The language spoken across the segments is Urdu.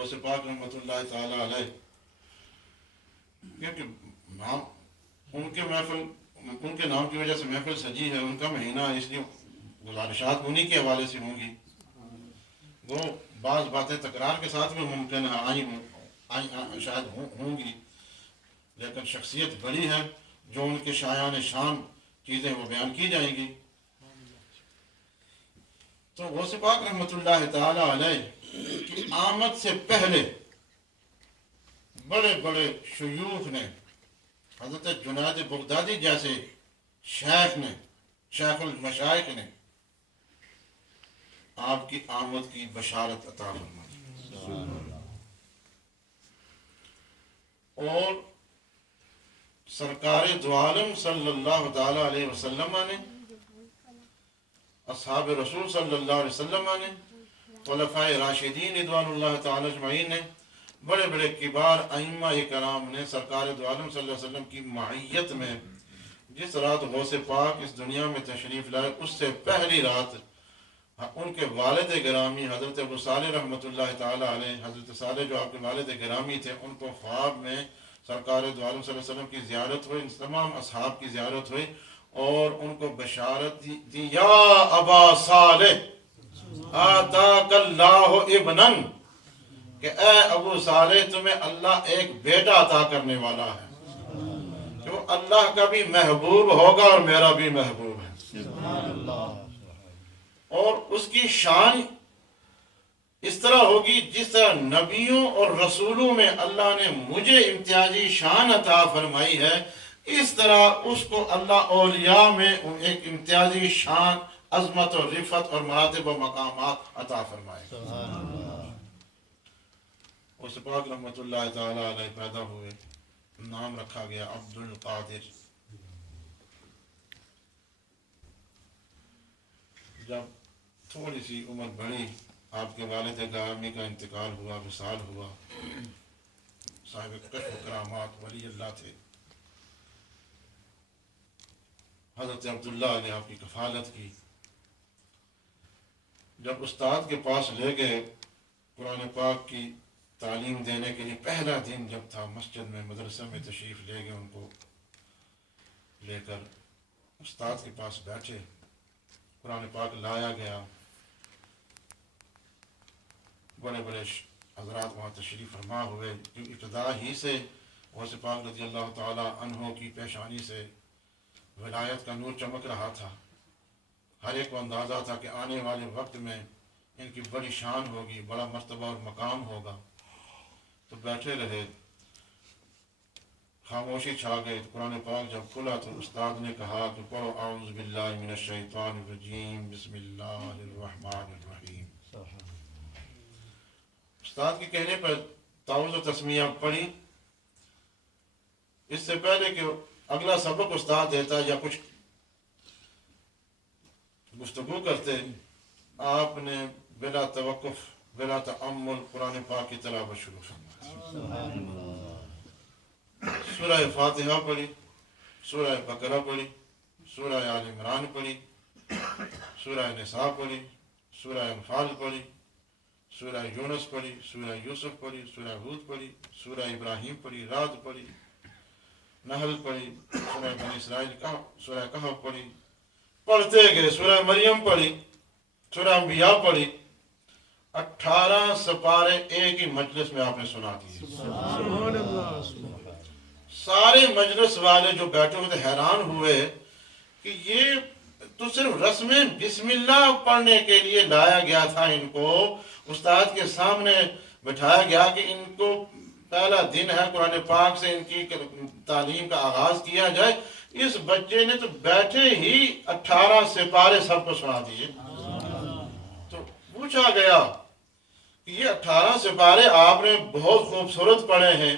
غوث پاک رحمۃ اللہ تعالیٰ علیہ، کیونکہ نام ان کے نام کی وجہ سے محفل سجی ہے، ان کا مہینہ، اس لیے گزارشات انہی کے حوالے سے ہوں گی۔ وہ بعض باتیں تکرار کے ساتھ بھی ممکن ہے شاید ہوں گی، لیکن شخصیت بڑی ہے، جو ان کے شایان شان چیزیں وہ بیان کی جائیں گی۔ تو غوث پاک رحمۃ اللہ تعالی علیہ کی آمد سے پہلے بڑے بڑے شیوخ نے، حضرت جنید بغدادی جیسے شیخ المشائخ نے آپ کی آمد کی بشارت عطا فرمائی، اور سرکار دو عالم صلی اللہ تعالی علیہ وسلم نے، اصحاب رسول صلی اللہ علیہ وسلم نے، خلفاء راشدین رضوان اللہ تعالی اجمعین نے، بڑے بڑے کبار ائمہ کرام نے سرکار دو عالم صلی اللہ علیہ وسلم کی معیت میں جس رات غوث پاک اس دنیا میں تشریف لائے، اس سے پہلی رات ان کے والد گرامی حضرت ابو صالح رحمۃ اللہ تعالی علیہ، حضرت صالح جو آپ کے والد گرامی تھے، ان کو خواب میں سرکار دو عالم صلی اللہ علیہ وسلم کی زیارت ہوئی، تمام اصحاب کی زیارت ہوئی، اور ان کو بشارت دی، یا ابا صالح آتاک اللہ ابنن، کہ اے ابو صالح تمہیں اللہ ایک بیٹا عطا کرنے والا ہے، جو اللہ کا بھی محبوب ہوگا اور میرا بھی محبوب ہے، اور اس کی شان اس طرح ہوگی جس طرح نبیوں اور رسولوں میں اللہ نے مجھے امتیازی شان عطا فرمائی ہے، اس طرح اس کو اللہ اولیاء میں ایک امتیازی شان، عظمت اور رفعت اور مراتب و مقامات عطا فرمائے۔ غوث پاک رحمۃ اللہ تعالی علیہ پیدا ہوئے، نام رکھا گیا عبد القادر۔ جب تھوڑی سی عمر بڑھی، آپ کے والد گرامی کا انتقال ہوا، وصال ہوا، صاحب کشف و کرامات ولی اللہ تھے، حضرت عبداللہ نے آپ کی کفالت کی۔ جب استاد کے پاس لے گئے قرآن پاک کی تعلیم دینے کے لیے، پہلا دن جب تھا، مسجد میں مدرسہ میں تشریف لے گئے، ان کو لے کر استاد کے پاس بیٹھے، قرآن پاک لایا گیا، بڑے بڑے حضرات وہاں تشریف فرما ہوئے، کیونکہ ابتدا ہی سے غوث پاک رضی اللہ تعالی عنہ کی پیشانی سے ولایت کا نور چمک رہا تھا، ہر ایک کو اندازہ تھا کہ آنے والے وقت میں ان کی بڑی شان ہوگی، بڑا مرتبہ اور مقام ہوگا۔ تو بیٹھے رہے، خاموشی چھا گئی۔ قرآن پاک جب کھلا تو استاد نے کہا کہ پڑھو اعوذ باللہ من الشیطان الرجیم بسم اللہ الرحمن الرحیم۔ استاد کے کہنے پر تعوذ و تسمیہ پڑھی۔ اس سے پہلے کہ اگلا سبق استاد دیتا یا کچھ گفتگو کرتے، آپ نے بلا توقف، بلا تأمل قرآن پاک کی تلاوت شروع فرمائی۔ سورہ فاتحہ پڑھی، سورہ بقرہ پڑھی، سورہ آل عمران پڑھی، سورہ نساء پڑھی، سورہ انفال پڑھی، سورہ یونس پڑھی، سورہ یوسف پڑھی، سورہ ہود پڑھی، سورہ ابراہیم پڑھی، رعد پڑھی، نحل پڑھی، سورہ بنی اسرائیل سورہ کہف پڑھی، پڑھتے گئے، سورہ مریم پڑھی، سورہ انبیاء پڑھی۔ 18 سپارے ایک ہی مجلس میں آپ نے سنا دیے۔ سارے مجلس والے جو بیٹھے ہوئے تھے حیران ہوئے کہ یہ تو صرف رسم بسم اللہ پڑھنے کے لیے لایا گیا تھا، ان کو استاد کے سامنے بٹھایا گیا کہ ان کو پہلا دن ہے قرآن پاک سے ان کی تعلیم کا آغاز کیا جائے، اس بچے نے تو بیٹھے ہی 18 سپارے سب کو سنا دیے۔ تو پوچھا گیا کہ یہ 18 سپارے آپ نے بہت خوبصورت پڑھے ہیں،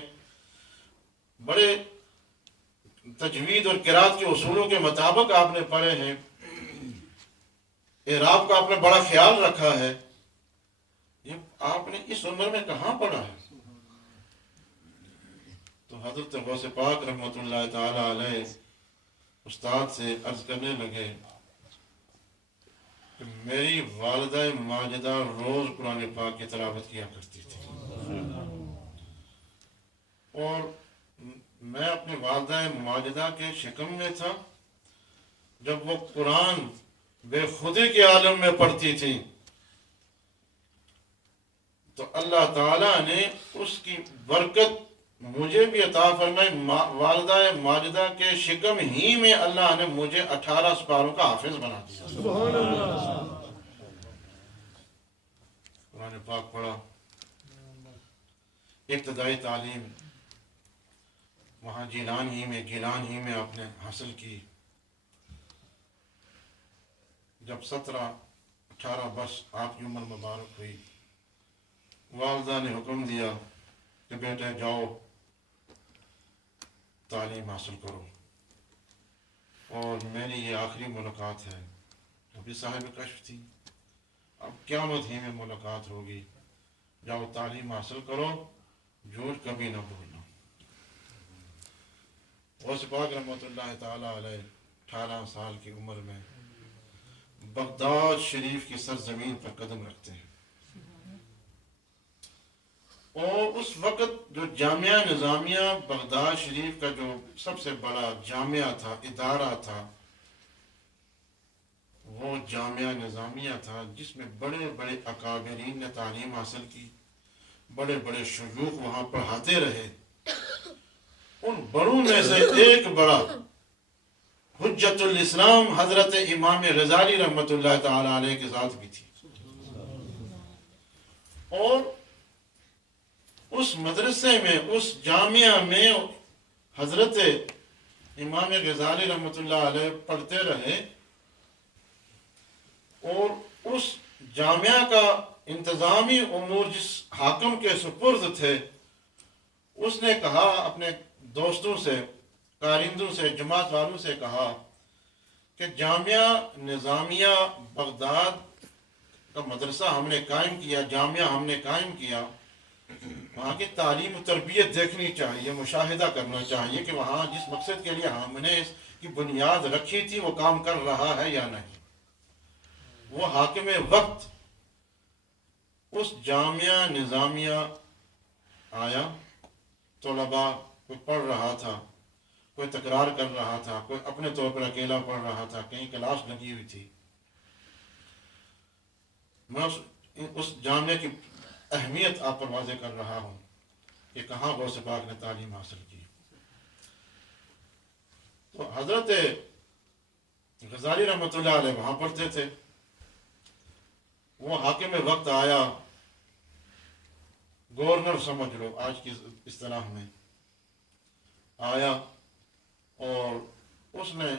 بڑے تجوید اور قرات کے اصولوں کے مطابق آپ نے پڑھے ہیں، اعراب کا آپ نے بڑا خیال رکھا ہے، یہ آپ نے اس عمر میں کہاں پڑھا ہے؟ تو حضرت غوث پاک رحمۃ اللہ تعالی علیہ استاد سے عرض کرنے لگے کہ میری والدہ ماجدہ روز قرآن پاک کی تلاوت کیا کرتی تھی، اور میں اپنی والدہ ماجدہ کے شکم میں تھا جب وہ قرآن بے خودی کے عالم میں پڑھتی تھی، تو اللہ تعالیٰ نے اس کی برکت مجھے بھی عطا فرمائی۔ والدہ ماجدہ کے شکم ہی میں اللہ نے مجھے 18 سپاروں کا حافظ بنا دیا۔ سبحان اللہ۔ قرآن پاک پڑھا، ابتدائی تعلیم وہاں گیلان ہی میں آپ نے حاصل کی۔ جب 17-18 برس آپ کی عمر مبارک ہوئی، والدہ نے حکم دیا کہ بیٹے جاؤ تعلیم حاصل کرو، اور میری یہ آخری ملاقات ہے۔ ابھی صاحب کشف تھی، اب قیامت ہی میں ملاقات ہوگی، جاؤ تعلیم حاصل کرو، جھوٹ کبھی نہ بولنا۔ غوث پاک رحمۃ اللہ تعالی علیہ 18 سال کی عمر میں بغداد شریف کی سرزمین پر قدم رکھتے ہیں، اور اس وقت جو جامعہ نظامیہ بغداد شریف کا جو سب سے بڑا جامعہ تھا، ادارہ تھا، وہ جامعہ نظامیہ تھا جس میں بڑے بڑے اکابرین نے تعلیم حاصل کی، بڑے بڑے شیوخ وہاں پڑھاتے رہے۔ ان بڑوں میں سے ایک بڑا حجت الاسلام حضرت امام غزالی رحمۃ اللہ تعالی علیہ کے ذات بھی تھی، اور اس مدرسے میں، اس جامعہ میں حضرت امام غزالی رحمۃ اللہ علیہ پڑھتے رہے، اور اس جامعہ کا انتظامی امور جس حاکم کے سپرد تھے، اس نے کہا اپنے دوستوں سے، کارندوں سے، جماعت والوں سے کہا کہ جامعہ نظامیہ بغداد کا مدرسہ ہم نے قائم کیا، جامعہ ہم نے قائم کیا، وہاں کی تعلیم و تربیت دیکھنی چاہیے، مشاہدہ کرنا چاہیے کہ وہاں جس مقصد کے لیے ہم نے اس کی بنیاد رکھی تھی وہ کام کر رہا ہے یا نہیں۔ وہ حاکم وقت اس جامعہ نظامیہ آیا، طلباء کوئی پڑھ رہا تھا، کوئی تکرار کر رہا تھا، کوئی اپنے طور پر اکیلا پڑھ رہا تھا، کہیں کلاس لگی ہوئی تھی۔ میں اس جامعہ کی اہمیت آپ پر واضح کر رہا ہوں کہ کہاں غوث پاک نے تعلیم حاصل کی۔ تو حضرت غزالی رحمۃ اللہ علیہ وہاں پڑھتے تھے، وہ حاکم وقت آیا، گورنر سمجھ لو آج کی اصطلاح میں، آیا اور اس نے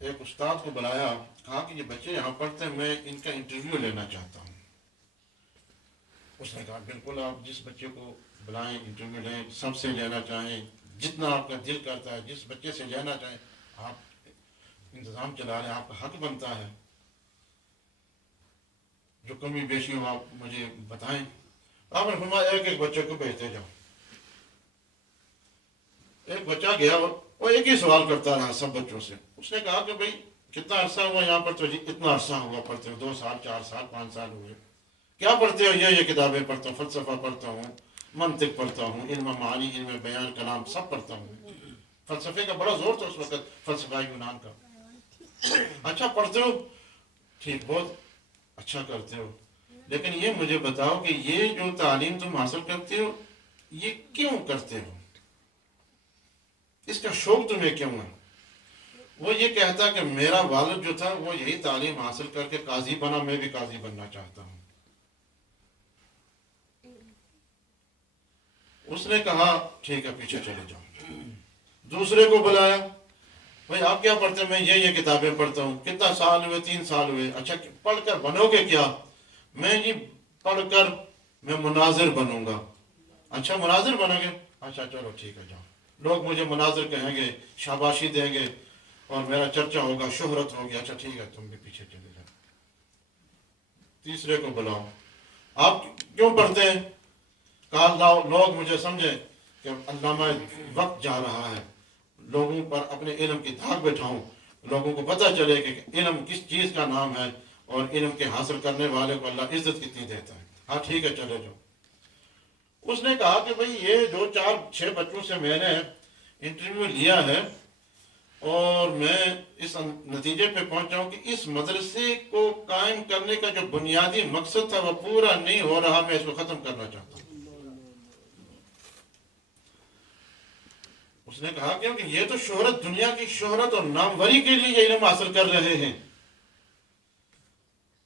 ایک استاد کو بلایا، کہا کہ یہ بچے یہاں پڑھتے ہیں، میں ان کا انٹرویو لینا چاہتا ہوں۔ اس نے کہا بالکل، آپ جس بچے کو بلائیں انٹرویو لیں، سب سے لینا چاہیں، جتنا آپ کا دل کرتا ہے جس بچے سے لینا چاہیں آپ انتظام چلا لیں، آپ کا حق بنتا ہے، جو کمی بیشی ہو آپ مجھے بتائیں۔ آپ نے فرمایا ایک ایک بچے کو بھیجتے جاؤ۔ ایک بچہ گیا، وہ ایک ہی سوال کرتا رہا سب بچوں سے۔ اس نے کہا کہ بھئی کتنا عرصہ ہوا یہاں پر؟ تو جی اتنا عرصہ ہوا پڑھتے ہو، 2 سال 4 سال 5 سال ہوئے۔ کیا پڑھتے ہو؟ یہ کتابیں پڑھتا ہوں، فلسفہ پڑھتا ہوں، منطق پڑھتا ہوں، علم معانی، علم بیان، کلام سب پڑھتا ہوں۔ فلسفے کا بڑا زور تھا اس وقت، فلسفہ یونان کا۔ اچھا پڑھتے ہو؟ ٹھیک، بہت اچھا کرتے ہو، لیکن یہ مجھے بتاؤ کہ یہ جو تعلیم تم حاصل کرتے ہو یہ کیوں کرتے ہو؟ اس کا شوق تمہیں کیوں ہے؟ وہ یہ کہتا کہ میرا والد جو تھا وہ یہی تعلیم حاصل کر کے قاضی بنا، میں بھی قاضی بننا چاہتا ہوں۔ اس نے کہا ٹھیک ہے پیچھے چلے جاؤ۔ دوسرے کو بلایا، بھائی آپ کیا پڑھتے ہیں؟ میں یہ کتابیں پڑھتا ہوں۔ کتنا سال ہوئے؟ 3 سال ہوئے۔ اچھا پڑھ کر بنو گے کیا؟ میں جی پڑھ کر میں مناظر بنوں گا۔ اچھا مناظر بنو گے؟ اچھا چلو ٹھیک ہے جاؤ، لوگ مجھے مناظر کہیں گے، شاباشی دیں گے اور میرا چرچا ہوگا، شہرت ہوگی۔ اچھا ٹھیک ہے تم بھی پیچھے چلے جاؤ۔ تیسرے کو بلاؤ، آپ کیوں پڑھتے ہیں؟ کہا لوگ مجھے سمجھیں کہ علامہ وقت جا رہا ہے، لوگوں پر اپنے علم کی دھاک بٹھاؤں، لوگوں کو پتہ چلے کہ علم کس چیز کا نام ہے اور علم کے حاصل کرنے والے کو اللہ عزت کتنی دیتا ہے۔ ہاں ٹھیک ہے چلے جاؤ۔ اس نے کہا کہ بھئی یہ 4-6 بچوں سے میں نے انٹرویو لیا ہے اور میں اس نتیجے پہ پہنچا ہوں کہ اس مدرسے کو قائم کرنے کا جو بنیادی مقصد تھا وہ پورا نہیں ہو رہا، میں اس کو ختم کرنا چاہتا ہوں۔ اس نے کہا کہ یہ تو شہرت، دنیا کی شہرت اور ناموری کے لیے یہ علم حاصل کر رہے ہیں،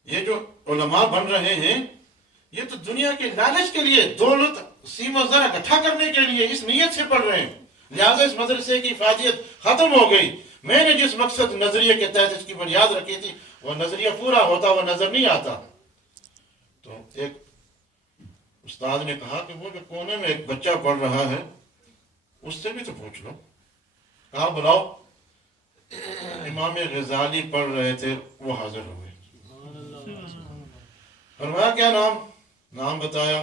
یہ جو علماء بن رہے ہیں یہ تو دنیا کے لالچ کے لیے، دولت سیم و زر اکٹھا کرنے کے لیے اس نیت سے پڑھ رہے ہیں، لہذا اس مدرسے کی افادیت ختم ہو گئی۔ میں نے جس مقصد نظریے کے تحت اس کی بنیاد رکھی تھی وہ نظریہ پورا ہوتا وہ نظر نہیں آتا۔ تو ایک استاد نے کہا کہ وہ جو کونے میں ایک بچہ پڑھ رہا ہے اس سے بھی تو پوچھ لو۔ کہا بلاؤ۔ امام غزالی پڑھ رہے تھے، وہ حاضر ہوئے۔ فرمایا کیا نام بتایا؟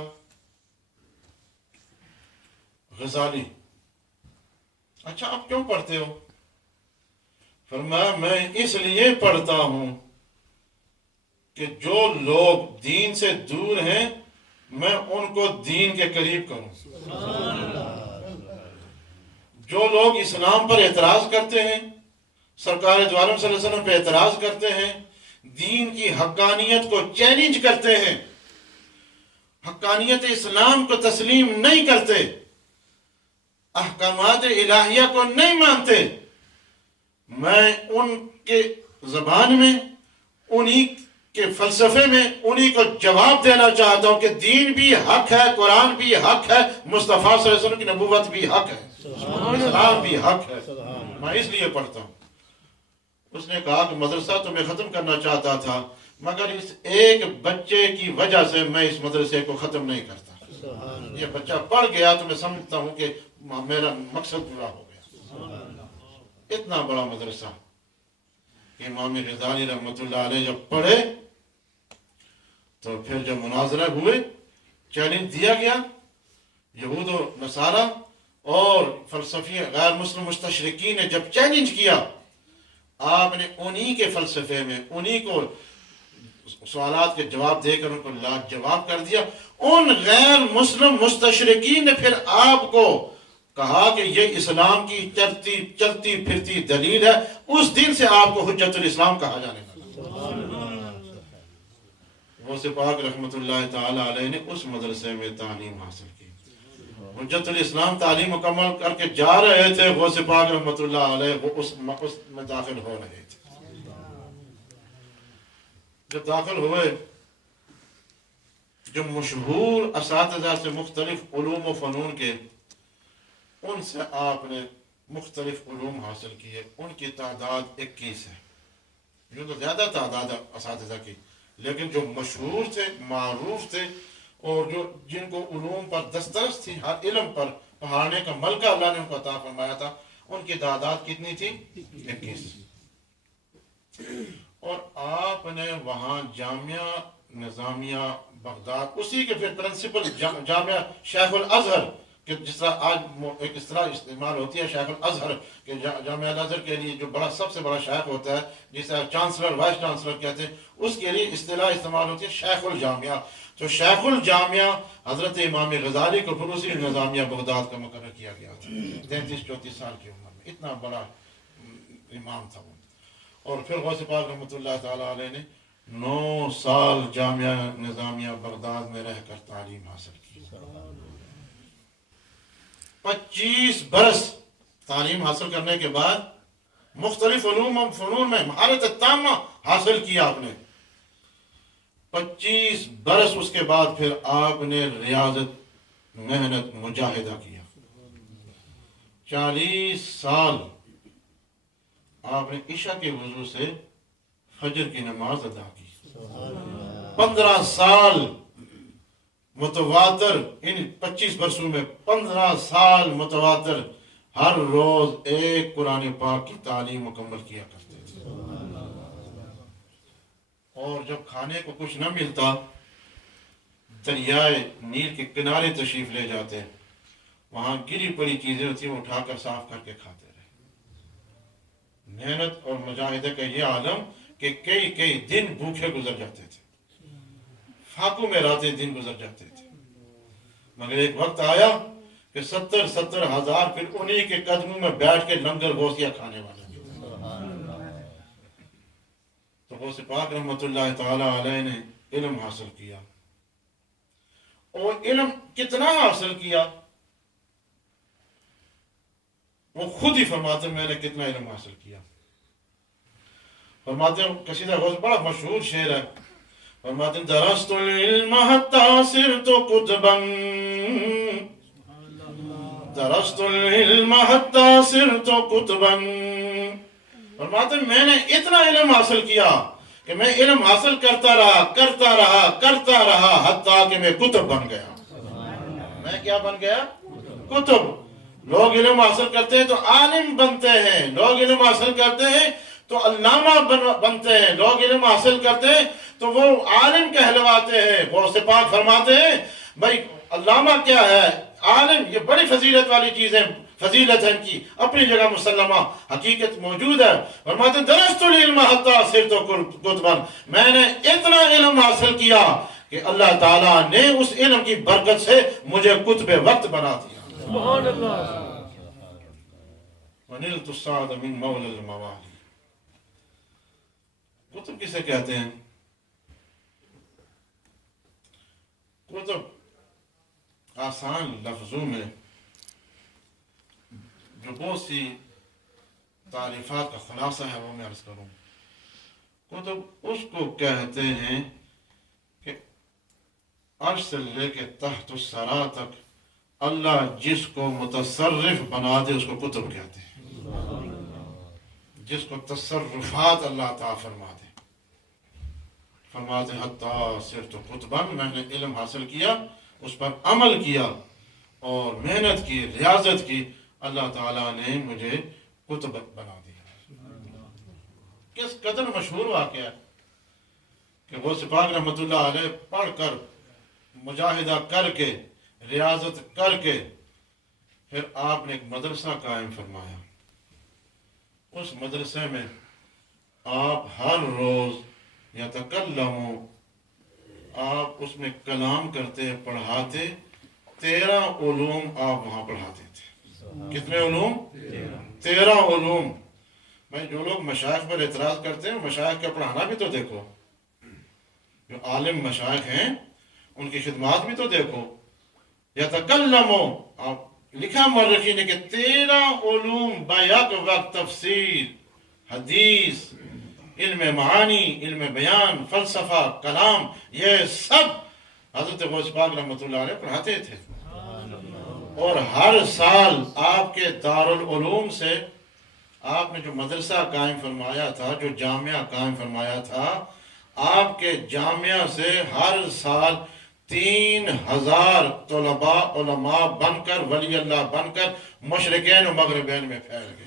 غزالی۔ اچھا آپ کیوں پڑھتے ہو؟ فرمایا میں اس لیے پڑھتا ہوں کہ جو لوگ دین سے دور ہیں میں ان کو دین کے قریب کروں۔ جو لوگ اسلام پر اعتراض کرتے ہیں، سرکار دو عالم صلی اللہ علیہ وسلم پہ اعتراض کرتے ہیں، دین کی حقانیت کو چیلنج کرتے ہیں، حقانیت اسلام کو تسلیم نہیں کرتے، احکامات الہیہ کو نہیں مانتے، میں ان کے زبان میں، انہی کے فلسفے میں انہی کو جواب دینا چاہتا ہوں کہ دین بھی حق ہے، قرآن بھی حق ہے، مصطفیٰ صلی اللہ علیہ وسلم کی نبوت بھی حق ہے، اسلام بھی حق ہے۔ میں اس لیے پڑھتا ہوں۔ اس نے کہا کہ مدرسہ تو میں ختم کرنا چاہتا تھا مگر اس ایک بچے کی وجہ سے میں اس مدرسے کو ختم نہیں کرتا۔ یہ بچہ پڑھ گیا تو میں سمجھتا ہوں کہ میرا مقصد پورا ہو گیا۔ اتنا بڑا مدرسہ کہ امام غزالی رحمۃ اللہ علیہ جب پڑھے تو پھر جب مناظرہ ہوئے، چیلنج دیا گیا، یہود و نصارہ اور فلسفی غیر مسلم مستشرقین نے جب چیلنج کیا، آپ نے انہی کے فلسفے میں انہی کو سوالات کے جواب دے کر ان کو لاجواب کر دیا۔ ان غیر مسلم مستشرقین نے پھر آپ کو کہا کہ یہ اسلام کی چلتی پھرتی دلیل ہے، اس دن سے آپ کو حجت الاسلام کہا جانے لگا۔ غوث پاک رحمۃ اللہ تعالی علیہ نے اس مدرسے میں تعلیم حاصل کی۔ حجت الاسلام تعلیم مکمل کر کے جا رہے تھے، غوث پاک رحمۃ اللہ علیہ وہ اس میں داخل ہو رہے تھے۔ جب داخل ہوئے، جو مشہور اساتذہ سے مختلف علوم و فنون کے، ان سے آپ نے مختلف علوم حاصل کیے۔ ان کی تعداد 21 ہے۔ یہ تو زیادہ تعداد ہے اساتذہ کی، لیکن جو مشہور تھے، معروف تھے اور جن کو علوم پر دسترس تھی، ہر علم پر پڑھانے کا ملکہ اللہ نے ان کو عطا فرمایا تھا، ان کی تعداد کتنی تھی؟ 21۔ اور آپ نے وہاں جامعہ نظامیہ بغداد، اسی کے پھر پرنسپل جامعہ شیخ الازہر، کہ جس طرح آج ایک اصطلاح استعمال ہوتی ہے شیخ الازہر، کہ جامعہ الازہر کے لیے جو سب سے بڑا شیخ ہوتا ہے جسے چانسلر وائس چانسلر کہتے ہیں، اس کے لیے اصطلاح استعمال ہوتی ہے شیخ الجامعہ۔ تو شیخ الجامعہ حضرت امام غزالی کو پھر اسی نظامیہ بغداد کا مقرر کیا گیا تھا 33-34 سال کی عمر میں۔ اتنا بڑا امام تھا وہ۔ اور پھر غوث پاک رحمۃ اللہ تعالیٰ علیہ نے 9 سال جامعہ نظامیہ بغداد میں رہ کر تعلیم حاصل کی۔ 25 برس تعلیم حاصل کرنے کے بعد مختلف علوم و فنون میں مہارت تامہ حاصل کیا آپ نے۔ 25 برس اس کے بعد پھر آپ نے ریاضت، محنت، مجاہدہ کیا۔ 40 سال آپ نے عشاء کے وضو سے فجر کی نماز ادا کی۔ 15 سال متواتر، ان 25 برسوں میں 15 سال متواتر ہر روز ایک قرآن پاک کی تعلیم مکمل کیا کرتے تھے۔ اور جب کھانے کو کچھ نہ ملتا، دریائے نیل کے کنارے تشریف لے جاتے، وہاں گری پڑی چیزیں ہوتی وہ اٹھا کر صاف کر کے کھاتے رہے۔ محنت اور مجاہدے کا یہ عالم کہ کئی دن بھوکے گزر جاتے تھے، فاقوں میں راتیں دن گزر جاتے تھے۔ مگر ایک وقت آیا کہ 70,000 پھر انہی کے قدموں میں بیٹھ کے لنگر گوشیاں کھانے والے. تو غوث پاک رحمۃ اللہ تعالی علیہ نے علم حاصل کیا. اور علم کتنا حاصل کیا وہ خود ہی فرماتے میں نے کتنا علم حاصل کیا. فرماتے ہیں قصیدہ غوث بڑا مشہور شعر ہے. فرماتے ہیں درست العلم حتی صرت قطبا، درست العلم حتی صرت قطبا. فرماتے ہیں میں نے اتنا علم حاصل کیا کہ میں علم حاصل کرتا رہا حتیٰ کہ میں کتب بن گیا. میں کیا بن گیا؟ کتب. لوگ علم حاصل کرتے ہیں تو عالم بنتے ہیں، لوگ علم حاصل کرتے ہیں تو علامہ بنتے ہیں، لوگ علم حاصل کرتے ہیں تو وہ عالم کہلواتے ہیں. غوث پاک فرماتے ہیں بھائی علامہ کیا ہے، عالم یہ بڑی فضیلت والی چیز ہے، فضیلت ہے ان کی اپنی جگہ مسلمہ، حقیقت موجود ہے. فرماتے ہیں درست العلم حتی صرت قطبا، میں نے اتنا علم حاصل کیا کہ اللہ تعالیٰ نے اس علم کی برکت سے مجھے قطب وقت بنا دیا. سبحان اللہ. وَنِلْتُ السَّعْدَ مِنْ مَوْلَى الْمَوَالِي. قطب کسے کہتے ہیں؟ قطب آسان لفظوں میں جو بہت سی تعریفات کا خلاصہ ہے وہ میں عرض کروں. قطب اس کو کہتے ہیں کہ عرش سے لے کے تحت الثری تک اللہ جس کو متصرف بنا دے اس کو قطب کہتے ہیں. جس کو تصرفات اللہ تعالیٰ فرما دے. فرماتے ہیں حتی صرت قطبا، میں نے علم حاصل کیا، اس پر عمل کیا اور محنت کی، ریاضت کی، اللہ تعالیٰ نے مجھے قطب بنا دیا. کس قدر مشہور واقعہ ہے کہ غوث پاک رحمۃ اللہ علیہ پڑھ کر مجاہدہ کر کے ریاضت کر کے پھر آپ نے ایک مدرسہ قائم فرمایا. اس مدرسے میں آپ ہر روز یتکلموا، آپ اس میں کلام کرتے پڑھاتے. 13 علوم آپ وہاں پڑھاتے تھے. کتنے علوم؟ 13 علوم. میں جو لوگ مشائخ پر اعتراض کرتے ہیں مشائخ کا پڑھانا بھی تو دیکھو، جو عالم مشائخ ہیں ان کی خدمات بھی تو دیکھو. یتکلموا، آپ لکھا مورخین نے کہ 13 علوم بیک وقت، تفسیر، حدیث، علم معانی، علم بیان، فلسفہ، کلام، یہ سب حضرت غوث پاک رحمۃ اللہ علیہ پڑھاتے تھے. اور ہر سال آپ کے دارالعلوم سے آپ نے جو مدرسہ قائم فرمایا تھا، جو جامعہ قائم فرمایا تھا، آپ کے جامعہ سے ہر سال 3,000 طلباء علماء بن کر، ولی اللہ بن کر مشرقین و مغربین میں پھیل گئے.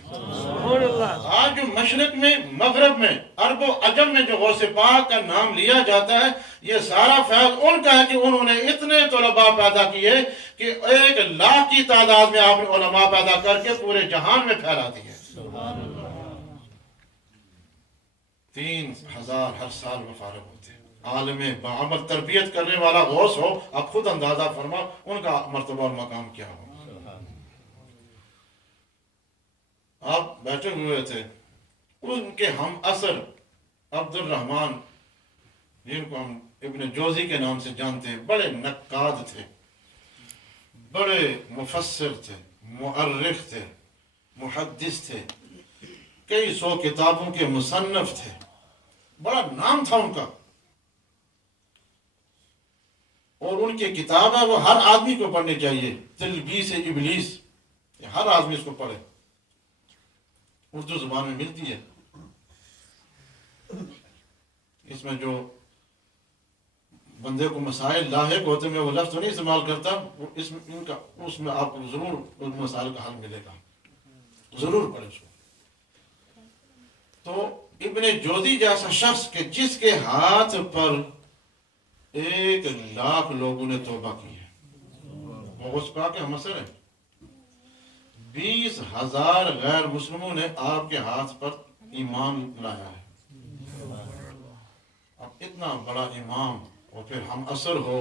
آج جو مشرق میں، مغرب میں، عرب و عجم میں جو غوث پاک کا نام لیا جاتا ہے، یہ سارا فیض ان کا ہے کہ انہوں نے اتنے طلباء پیدا کیے کہ 1,00,000 کی تعداد میں آپ نے علماء پیدا کر کے پورے جہان میں پھیلا دیے. 3,000 ہر سال وہ فارغ ہوتے ہیں. عالم بعمل تربیت کرنے والا غوث ہو، آپ خود اندازہ فرما ان کا مرتبہ اور مقام کیا ہو. آپ بیٹھے ہوئے تھے، ان کے ہم اثر عبد الرحمن، جن کو ہم ابن جوزی کے نام سے جانتے ہیں، بڑے نقاد تھے، بڑے مفسر تھے، مؤرخ تھے، محدث تھے، کئی 100 کتابوں کے مصنف تھے، بڑا نام تھا ان کا. اور ان کی کتاب ہے وہ ہر آدمی کو پڑھنی چاہیے، تلبیس ابلیس، یہ ہر آدمی اس کو پڑھے. اردو زبان میں ملتی ہے. اس میں جو بندے کو مسائل لاحق ہوتے میں وہ لفظ تو نہیں استعمال کرتا، اس میں آپ کو ضرور ان مسائل کا حل ملے گا، ضرور پڑھیں اس کو. تو ابن جوزی جیسا شخص کہ جس کے ہاتھ پر 1,00,000 لوگوں نے توبہ کی ہے، وہ غوث پاک کے ہم اثر ہے. 20,000 غیر مسلموں نے آپ کے ہاتھ پر ایمان لایا ہے. اب اتنا بڑا امام اور پھر ہم اثر ہو،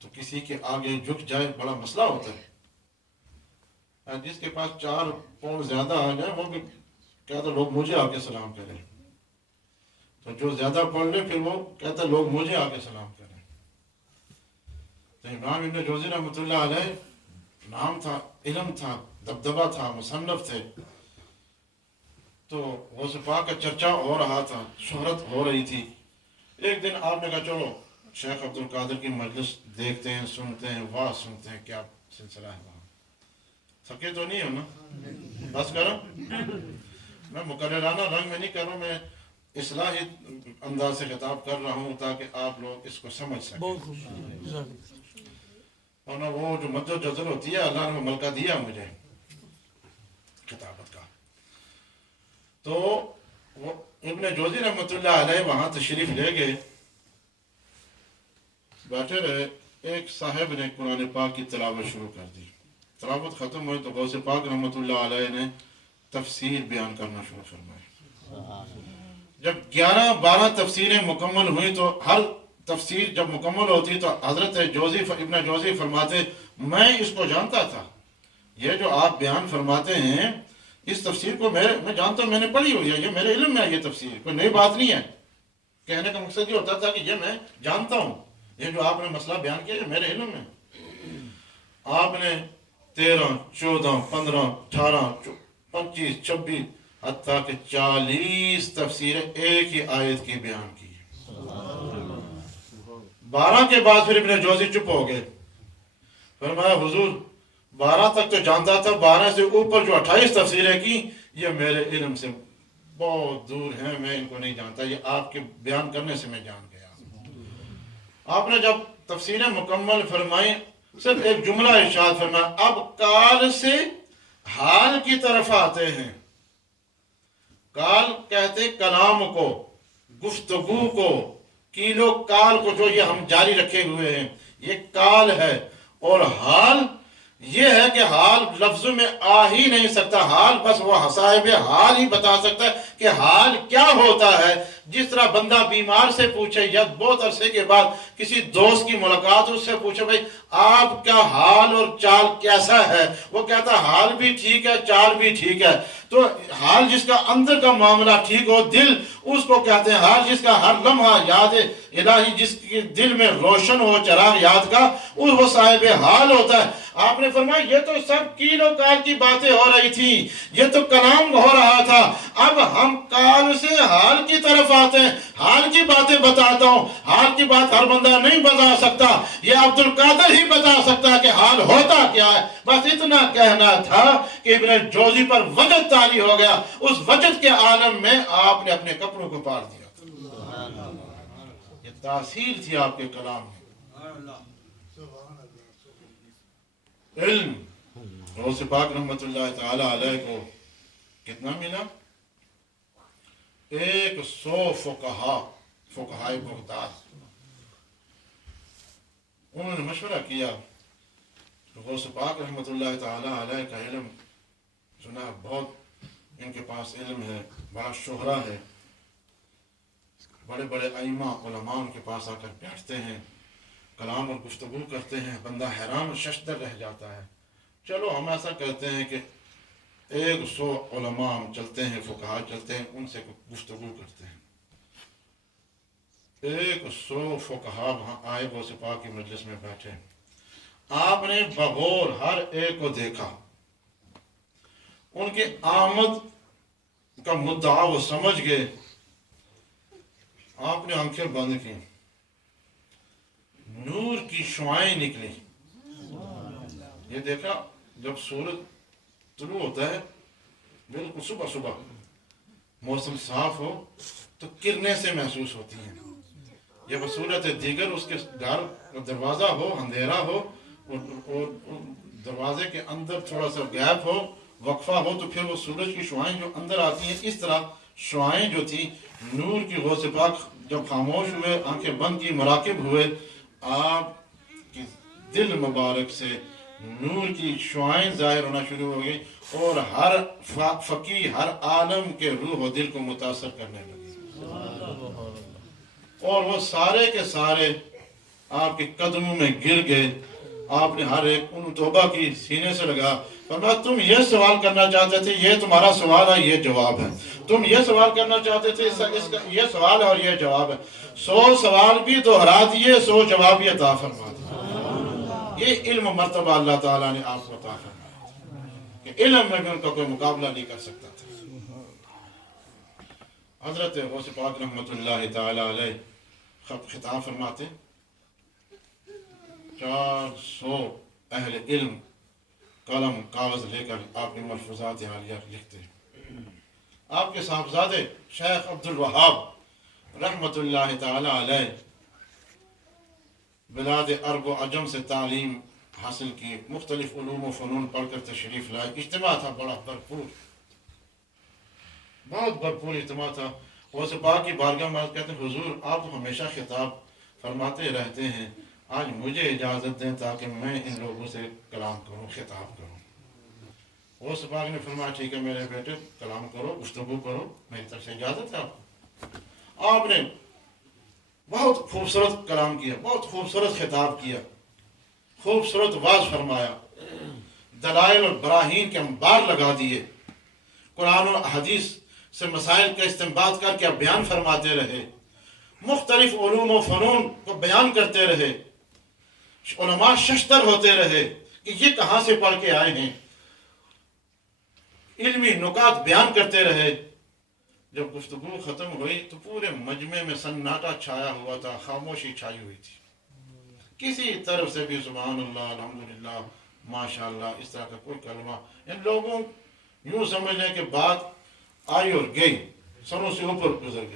تو کسی کے آگے جھک جائے بڑا مسئلہ ہوتا ہے. جس کے پاس 4 پاؤنڈ زیادہ آ جائے وہ بھی کہتا لوگ مجھے آ کے سلام کریں. تو جو زیادہ پڑھ لے پھر وہ کہتا لوگ مجھے آ کے سلام کریں. تو امام ابن جوزی رحمۃ اللہ علیہ نام تھا، علم تھا، دبدبہ تھا، مصنف تھے. تو غوث پاک کا چرچا ہو رہا تھا، شہرت ہو رہی تھی. ایک دن آپ نے کہا چلو شیخ عبد القادر کی مجلس دیکھتے ہیں، سنتے ہیں، واہ سنتے ہیں، کیا سلسلہ ہے وہاں. تھکے تو نہیں ہو نا؟ بس کرو. میں مقررانہ رنگ میں نہیں کر رہا ہوں، میں اصلاحی انداز سے خطاب کر رہا ہوں تاکہ آپ لوگ اس کو سمجھ سکیں. اور نہ وہ جو مد و جزر ہوتی ہے، اللہ نے وہ ملکہ دیا مجھے کتابت کا. تو وہ ابن جوزی رحمۃ اللہ علیہ وہاں تشریف لے گئے، بیٹھے رہے. ایک صاحب نے قرآن پاک کی تلاوت شروع کر دی. تلاوت ختم ہوئی تو غوث پاک رحمۃ اللہ علیہ نے تفسیر بیان کرنا شروع فرمائی. جب 11-12 تفسیریں مکمل ہوئی تو ہر تفسیر جب مکمل ہوتی تو حضرت ابن جوزی فرماتے میں اس کو جانتا تھا، یہ جو آپ بیان فرماتے ہیں اس تفسیر کو میں جانتا ہوں، میں نے پڑھی ہوئی ہے، یہ میرے علم میں ہے، یہ تفسیر کوئی نئی بات نہیں ہے. کہنے کا مقصد یہ ہوتا تھا کہ یہ میں جانتا ہوں، یہ جو آپ نے مسئلہ بیان کیا یہ میرے علم میں. آپ نے 13 14 15 18 25 26 حتیٰ کہ 40 تفسیریں ایک ہی آیت کی بیان کی. 12 کے بعد پھر ابن جوزی چپ ہو گئے. فرمایا حضور 12 تک تو جانتا تھا، 12 سے اوپر جو 28 تفسیریں کی یہ میرے علم سے بہت دور ہیں، میں ان کو نہیں جانتا، یہ آپ کے بیان کرنے سے میں جان گیا. آپ نے جب تفسیریں مکمل فرمائی صرف ایک جملہ ارشاد فرمایا اب کال سے حال کی طرف آتے ہیں. کال کہتے کلام کو، گفتگو کو، کیلو کال کو، جو یہ ہم جاری رکھے ہوئے ہیں یہ کال ہے. اور حال یہ ہے کہ حال لفظوں میں آ ہی نہیں سکتا، حال بس وہ صاحب حال ہی بتا سکتا ہے کہ حال کیا ہوتا ہے. جس طرح بندہ بیمار سے پوچھے یا بہت عرصے کے بعد کسی دوست کی ملاقات اس سے پوچھے بھائی آپ کا حال اور چال کیسا ہے، وہ کہتا ہے حال بھی ٹھیک ہے، چال بھی ٹھیک ہے. تو حال جس کا اندر کا معاملہ ٹھیک ہو، دل اس کو کہتے ہیں حال. جس کا ہر لمحہ یاد الہی، جس کے دل میں روشن ہو چراغ یاد کا، وہ صاحب حال ہوتا ہے. آپ نے فرمایا یہ تو سب کیل و کال کی باتیں ہو رہی تھی، یہ تو کلام ہو رہا تھا، اب ہم کال سے حال کی طرف آتے ہیں. حال کی باتیں بتاتا ہوں، حال کی بات ہر بندہ نہیں بتا سکتا، یہ عبد القادر ہی بتا سکتا ہے کہ حال ہوتا کیا ہے. بس اتنا کہنا تھا کہ ابن جوزی پر وجد طاری ہو گیا. اس وجد کے عالم میں آپ نے اپنے کپڑوں کو پار دیا. یہ تاثیر تھی آپ کے کلام میں. علم غوث پاک رحمت اللہ تعالی علیہ کو کتنا ملا؟ 100 فقہائے بغداد. انہوں نے مشورہ کیا. غوث پاک رحمت اللہ تعالی علیہ کا علم سنا، بہت ان کے پاس علم ہے، بڑا شہرہ ہے، بڑے بڑے ائمہ علماء ان کے پاس آ کر بیٹھتے ہیں، کلام اور گفتگو کرتے ہیں، بندہ حیران و ششدر رہ جاتا ہے. چلو ہم ایسا کہتے ہیں کہ 100 علماء ہم چلتے ہیں، فقہاء چلتے ہیں، ان سے گفتگو کرتے ہیں. 100 فقہاء وہاں آئے، غوث پاک کی مجلس میں بیٹھے. آپ نے بغور ہر ایک کو دیکھا، ان کے آمد کا مدعا وہ سمجھ گئے. آپ نے آنکھیں بند کی، نور کی شعائیں نکلی. یہ دیکھا جب سورج طلوع ہوتا ہے بالکل صبح صبح، موسم صاف ہو تو کرنیں سے محسوس ہوتی ہیں. یہ بصورت دیگر اس کے گھر دروازہ ہو، اندھیرا ہو اور دروازے کے اندر تھوڑا سا گیپ ہو، وقفہ ہو، تو پھر وہ سورج کی شعائیں جو اندر آتی ہیں، اس طرح شعائیں جو تھی نور کی. غوث پاک جب خاموش ہوئے، آنکھیں بند کی، مراقب ہوئے، آپ کی دل مبارک سے نور کی شعائیں ظاہر ہونا شروع ہو گئی اور ہر فقیہ، ہر عالم کے روح و دل کو متاثر کرنے لگی. اور وہ سارے کے سارے آپ کے قدموں میں گر گئے، آپ نے ہر ایک ان توبہ کی، سینے سے لگا، فرمایا تم یہ سوال کرنا چاہتے تھے، یہ تمہارا سوال ہے، یہ جواب ہے، تم یہ سوال کرنا چاہتے تھے، اس کا یہ سوال ہے اور یہ جواب ہے، 100 سوال بھی دہرا دیے، 100 جواب بھی عطا فرما دیے۔ یہ علم مرتبہ اللہ تعالیٰ نے آپ کو عطا فرمایا کہ علم میں بھی ان کا کوئی مقابلہ نہیں کر سکتا تھا۔ حضرت غوث پاک رحمۃ اللہ تعالی علیہ خطاب فرماتے، 400 اہل علم قلم کاغذ لے کر آپ کے ملفوظات عالیہ لکھتے ہیں۔ آپ کے صاحبزادے شیخ عبد الوہاب رحمۃ اللہ تعالی علیہ بلاد عرب و عجم سے تعلیم حاصل کی، مختلف علوم و فنون پڑھ کر تشریف لائے۔ اجتماع تھا بڑا بھرپور، بہت بھرپور اجتماع تھا۔ غوث پاک کی بارگاہ میں کہتے ہیں حضور آپ تو ہمیشہ خطاب فرماتے رہتے ہیں، آج مجھے اجازت دیں تاکہ میں ان لوگوں سے کلام کروں، خطاب کروں۔ غوث پاک نے فرمایا ٹھیک ہے میرے بیٹے، کلام کرو، گفتگو کرو، میری طرف سے اجازت ہے آپ کو۔ آپ نے بہت خوبصورت کلام کیا، بہت خوبصورت خطاب کیا، خوبصورت واضح فرمایا، دلائل اور براہین کے انبار لگا دیے، قرآن و حدیث سے مسائل کا استنباط کر کے بیان فرماتے رہے، مختلف علوم و فنون کو بیان کرتے رہے، علماء ششتر ہوتے رہے کہ یہ کہاں سے پڑھ کے آئے ہیں، علمی نکات بیان کرتے رہے۔ جب گفتگو ختم ہوئی تو پورے مجمع میں سناٹا چھایا ہوا تھا، خاموشی چھائی ہوئی تھی، کسی طرف سے بھی سبحان اللہ، الحمدللہ، ماشاءاللہ اس طرح کا کوئی کلمہ۔ ان لوگوں یوں سمجھ لیں کہ بات آئی اور گئی، سروں سے اوپر گزر گئی۔